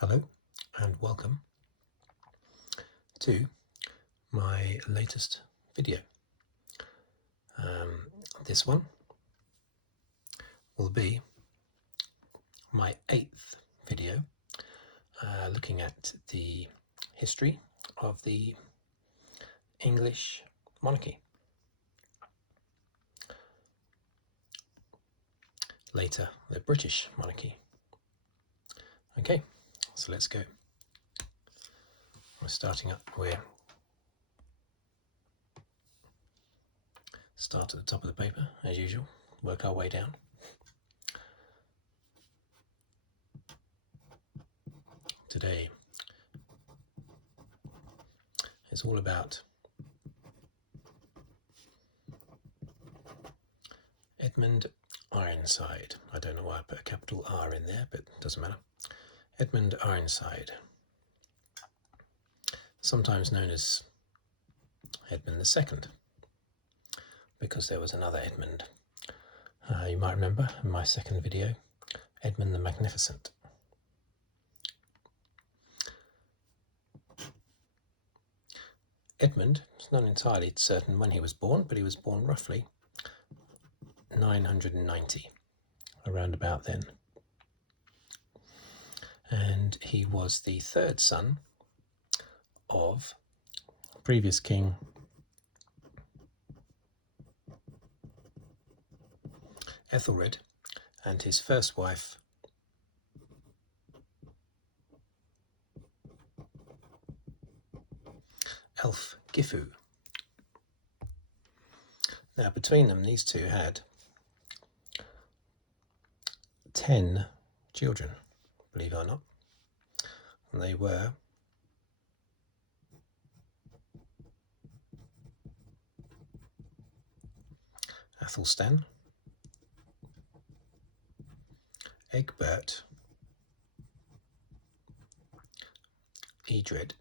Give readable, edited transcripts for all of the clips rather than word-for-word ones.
Hello and welcome to my latest video. This one will be my 8th video looking at the history of the English monarchy. Later, the British monarchy. Okay, so let's go. We're starting up where start at the top of the paper as usual, work our way down. Today is all about Edmund Ironside. I don't know why I put a capital R in there, but it doesn't matter. Edmund Ironside, sometimes known as Edmund II, because there was another Edmund. You might remember in my second video, Edmund the Magnificent. Edmund is not entirely certain when he was born, but he was born roughly 990, around about then. And he was the third son of previous king Aethelred and his first wife Ælfgifu. Now between them, these two had 10 children, believe it or not. And they were Athelstan, Egbert, Edred,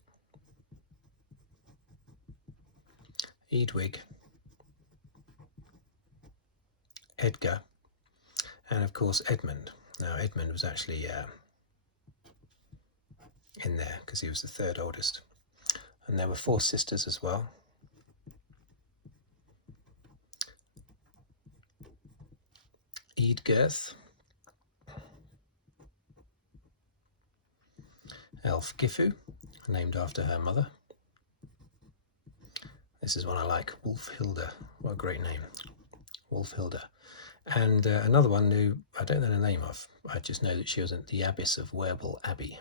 Edwig, Edgar, and of course Edmund. Now Edmund was actually in there because he was the third oldest. And there were 4 sisters as well. Eadgirth, Ælfgifu, named after her mother. This is one I like, Wulfhilda. What a great name, Wulfhilda. And another one who I don't know the name of. I just know that she was the abbess of Werble Abbey.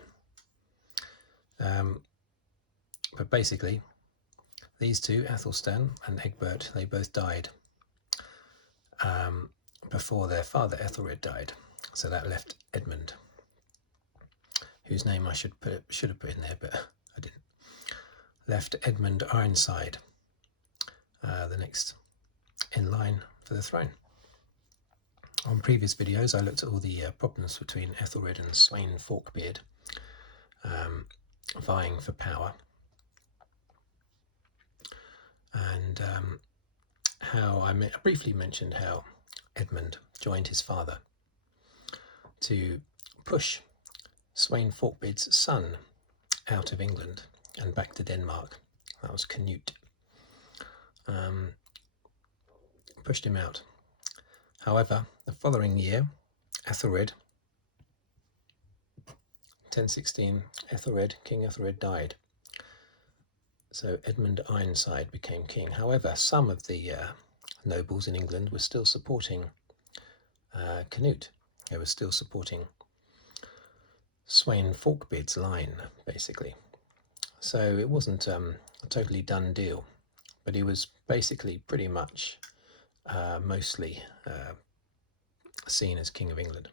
But basically, these two, Athelstan and Egbert, they both died before their father Aethelred died. So that left Edmund, whose name I should have put in there, but I didn't. Left Edmund Ironside, the next in line for the throne. On previous videos, I looked at all the problems between Aethelred and Sweyn Forkbeard vying for power, and how I briefly mentioned how Edmund joined his father to push Sweyn Forkbeard's son out of England and back to Denmark. That was Canute. Pushed him out. However, the following year, Aethelred, 1016, King Aethelred died. So Edmund Ironside became king. However, some of the nobles in England were still supporting Canute. They were still supporting Sweyn Forkbeard's line, basically. So it wasn't a totally done deal, but he was basically pretty much mostly seen as King of England.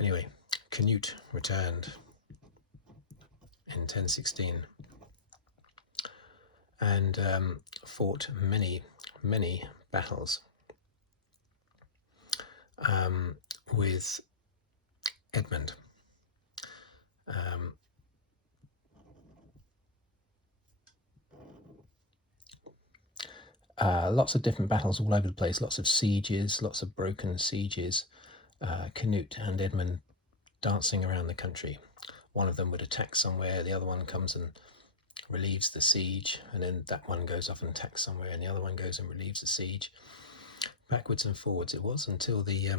Anyway, Canute returned in 1016 and fought many battles with Edmund. Lots of different battles all over the place, lots of sieges, lots of broken sieges. Canute and Edmund dancing around the country. One of them would attack somewhere, the other one comes and relieves the siege, and then that one goes off and attacks somewhere, and the other one goes and relieves the siege. Backwards and forwards it was until the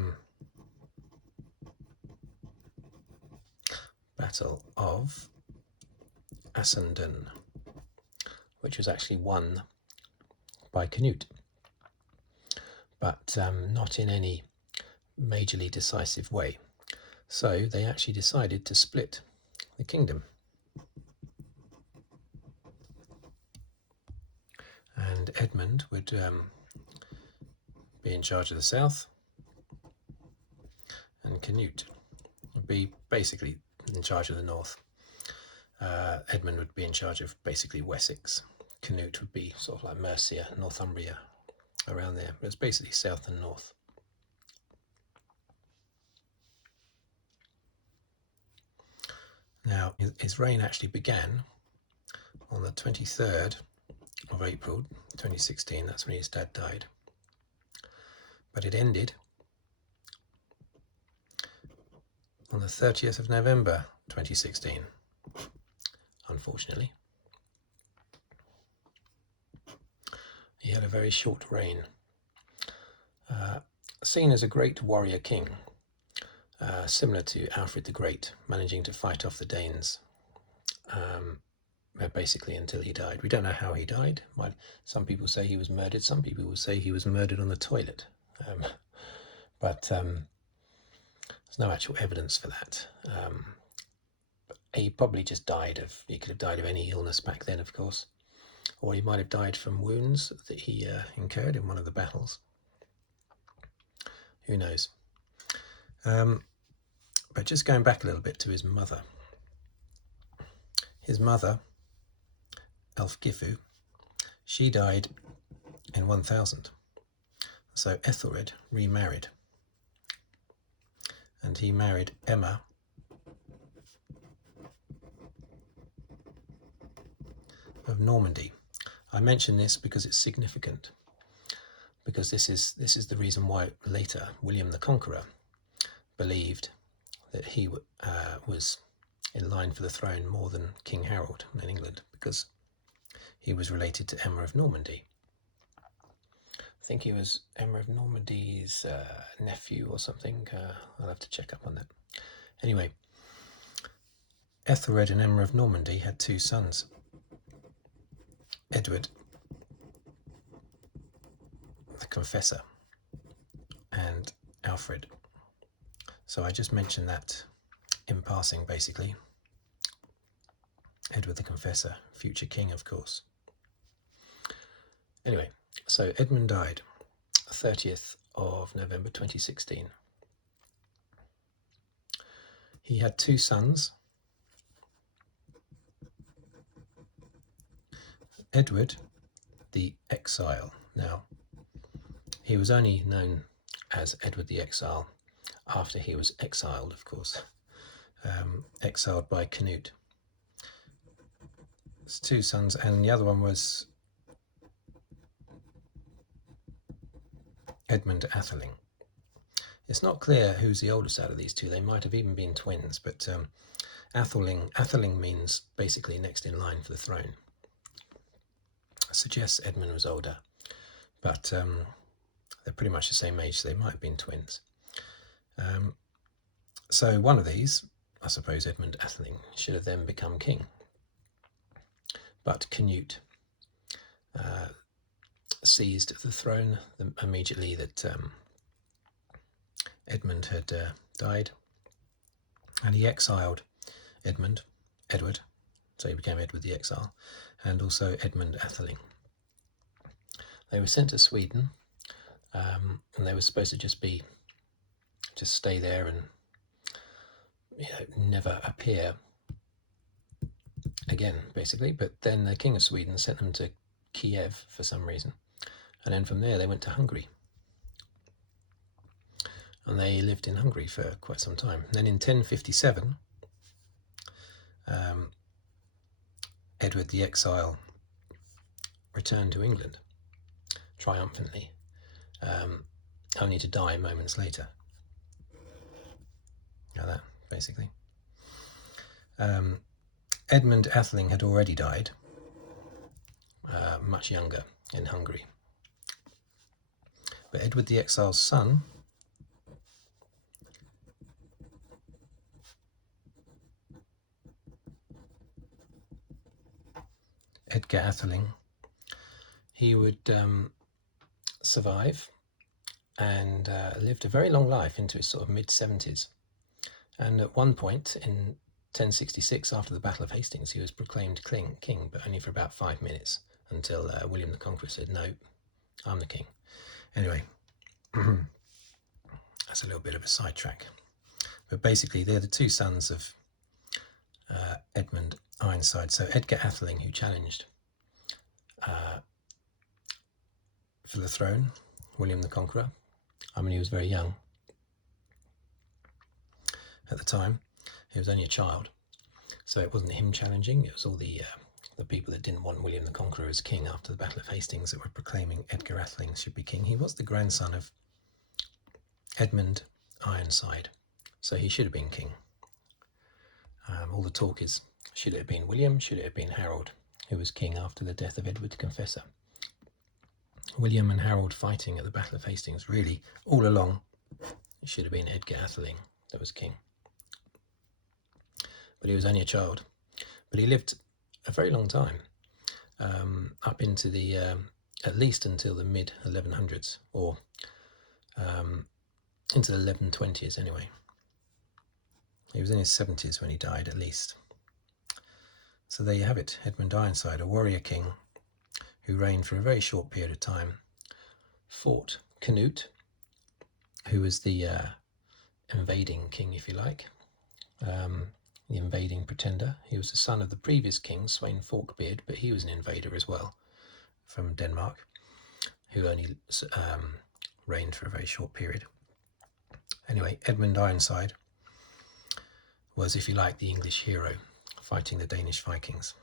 Battle of Assendon, which was actually won by Canute, but not in any majorly decisive way. So they actually decided to split the kingdom. And Edmund would be in charge of the south, and Canute would be basically in charge of the north. Edmund would be in charge of basically Wessex. Canute would be sort of like Mercia, Northumbria, around there. But it's basically south and north. Now, his reign actually began on the 23rd of April 2016. That's when his dad died. But it ended on the 30th of November 2016, unfortunately. He had a very short reign. Seen as a great warrior king, similar to Alfred the Great, managing to fight off the Danes, basically until he died. We don't know how he died. Some people say he was murdered, some people will say he was murdered on the toilet. But there's no actual evidence for that. He probably just he could have died of any illness back then, of course. Or he might have died from wounds that he incurred in one of the battles. Who knows? But just going back a little bit to his mother. His mother, Elfgifu, she died in 1000. So Aethelred remarried. And he married Emma of Normandy. I mention this because it's significant, because this is the reason why later William the Conqueror believed that he was in line for the throne more than King Harold in England, because he was related to Emma of Normandy. I think he was Emma of Normandy's nephew or something. I'll have to check up on that. Anyway, Ethelred and Emma of Normandy had two sons, Edward the Confessor and Alfred. So I just mentioned that in passing, basically. Edward the Confessor, future king, of course. Anyway, so Edmund died 30th of November 2016. He had two sons, Edward the Exile. Now, he was only known as Edward the Exile after he was exiled, of course, exiled by Canute. His two sons, and the other one was Edmund Atheling. It's not clear who's the oldest out of these two. They might have even been twins, but Atheling means basically next in line for the throne. Suggests Edmund was older, but they're pretty much the same age, so they might have been twins. So one of these, I suppose Edmund Atheling, should have then become king. But Canute seized the throne immediately that Edmund had died, and he exiled Edward, so he became Edward the Exile, and also Edmund Atheling. They were sent to Sweden, and they were supposed to just stay there and never appear again, basically. But then the King of Sweden sent them to Kiev for some reason, and then from there they went to Hungary, and they lived in Hungary for quite some time. And then in 1057, Edward the Exile returned to England triumphantly, only to die moments later. Now that basically. Edmund Atheling had already died, much younger, in Hungary. But Edward the Exile's son, Edgar Atheling, he would survive and lived a very long life into his sort of mid-70s. And at one point in 1066, after the Battle of Hastings, he was proclaimed king, but only for about 5 minutes, until William the Conqueror said, "No, I'm the king." Anyway, that's a little bit of a sidetrack. But basically, they're the two sons of Edmund Ironside. So Edgar Atheling, who challenged for the throne, William the Conqueror. I mean, he was very young at the time. He was only a child. So it wasn't him challenging, it was all the people that didn't want William the Conqueror as king after the Battle of Hastings that were proclaiming Edgar Atheling should be king. He was the grandson of Edmund Ironside, so he should have been king. All the talk is, should it have been William, should it have been Harold, who was king after the death of Edward the Confessor? William and Harold fighting at the Battle of Hastings, really, all along, it should have been Edgar Atheling that was king. But he was only a child. But he lived a very long time, up into the, at least until the mid-1100s, or into the 1120s anyway. He was in his 70s when he died, at least. So there you have it, Edmund Ironside, a warrior king who reigned for a very short period of time, fought Canute, who was the invading king, if you like, the invading pretender. He was the son of the previous king, Sweyn Forkbeard, but he was an invader as well, from Denmark, who only reigned for a very short period. Anyway, Edmund Ironside was, if you like, the English hero fighting the Danish Vikings.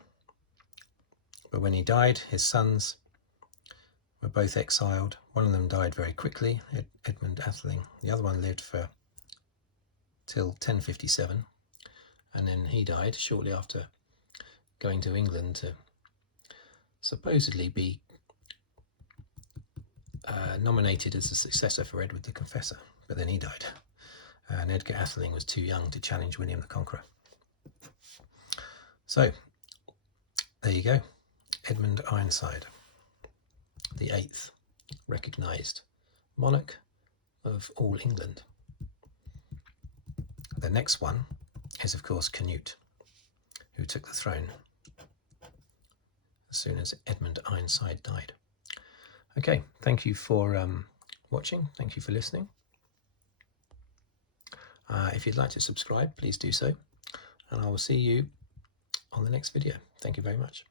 But when he died, his sons were both exiled. One of them died very quickly, Edmund Atheling. The other one lived for till 1057, and then he died shortly after going to England to supposedly be nominated as the successor for Edward the Confessor, but then he died. And Edgar Atheling was too young to challenge William the Conqueror. So, there you go. Edmund Ironside, the 8th recognised monarch of all England. The next one is, of course, Canute, who took the throne as soon as Edmund Ironside died. Okay, thank you for watching. Thank you for listening. If you'd like to subscribe, please do so. And I will see you on the next video. Thank you very much.